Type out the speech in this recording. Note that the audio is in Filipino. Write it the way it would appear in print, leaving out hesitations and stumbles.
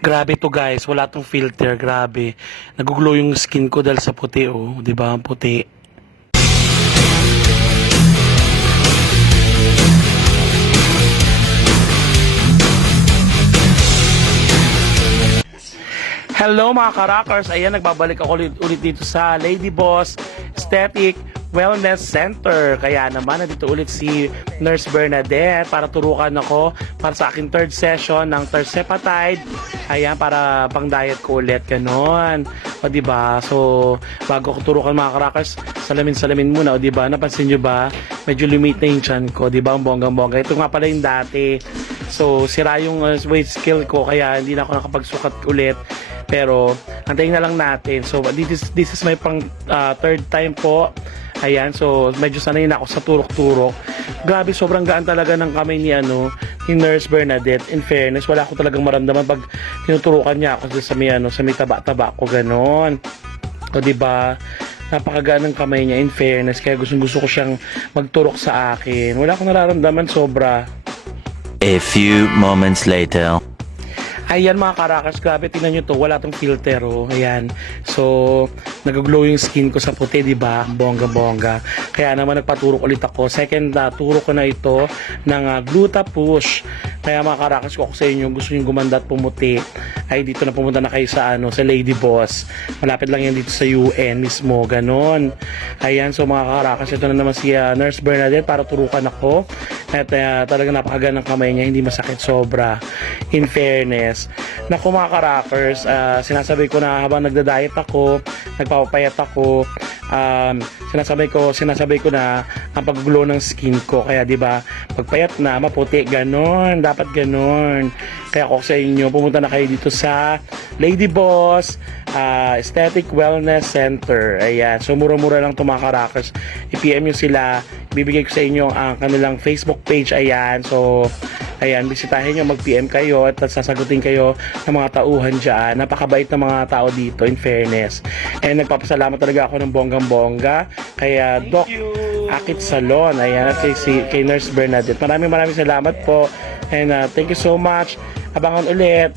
Grabe to guys, wala tong filter, grabe. Naguglow yung skin ko dahil sa puti oh, 'di ba? Ang puti. Hello mga ka-rockers, ayan nagbabalik ako ulit dito sa Lady Boss Aesthetic Wellness Center. Kaya naman nandito ulit si Nurse Bernadette para turukan ako para sa aking third session ng Tirzepatide. Ayan, para pang diet ko ulit, ganon. O diba? So, bago ko turukan mga ka-rockers, salamin muna. O diba? Napansin nyo ba? Medyo limit na yung chan ko. Diba? Ang bonggang-bongga. Ito nga pala yung dati. So, sira yung weight scale ko kaya hindi na ako nakapagsukat ulit. Pero, antayin na lang natin. So, this is my pang third time po. Ayan, so medyo sanay na ako sa turok-turok. Grabe, sobrang gaan talaga ng kamay ni Nurse Bernadette. In fairness, wala ako talagang maramdaman pag tinuturukan niya ako sa may taba-taba ko ganon. O diba? Napakagaan ng kamay niya, in fairness. Kaya gusto ko siyang magturok sa akin. Wala akong nararamdaman sobra. A few moments later. Ayan mga karakas, grabe, tingnan nyo to, wala tong filter oh. Ayan. So, nag-glow yung skin ko sa puti, di ba? Bongga-bongga. Kaya naman nagpaturok ulit ako. Second turok ko na ito ng Gluta Push. Kaya mga karakas ko sa inyo, gusto nyo gumanda at pumuti, ay dito na pumunta na kayo sa Lady Boss. Malapit lang yan dito sa UN mismo, ganon. Ayan, so mga karakas, ito na naman si Nurse Bernadette para turukan ako. At talagang napakagaan ng kamay niya, hindi masakit sobra. In fairness. Naku mga ka-rockers, sinasabi ko na habang nagda-diet ako, nagpapapayat ako, sinasabi ko na ang pag-glow ng skin ko. Kaya 'di ba, pagpayat na maputi, ganon, dapat ganon. Kaya ako sa inyo, pumunta na kayo dito sa Lady Boss Aesthetic Wellness Center. Ayan, so mura-mura lang ito mga ka-rockers. I-PM nyo sila, bibigay ko sa inyo ang kanilang Facebook page. Ayan, so ayan, bisitahin nyo, mag-PM kayo at sasagutin kayo ng mga tauhan dyan. Napakabait ng mga tao dito, in fairness. And nagpapasalamat talaga ako ng bonggang-bongga kaya Doc Akit Salon, ayan, at kay Nurse Bernadette. Maraming salamat po. And thank you so much. Abangan ulit.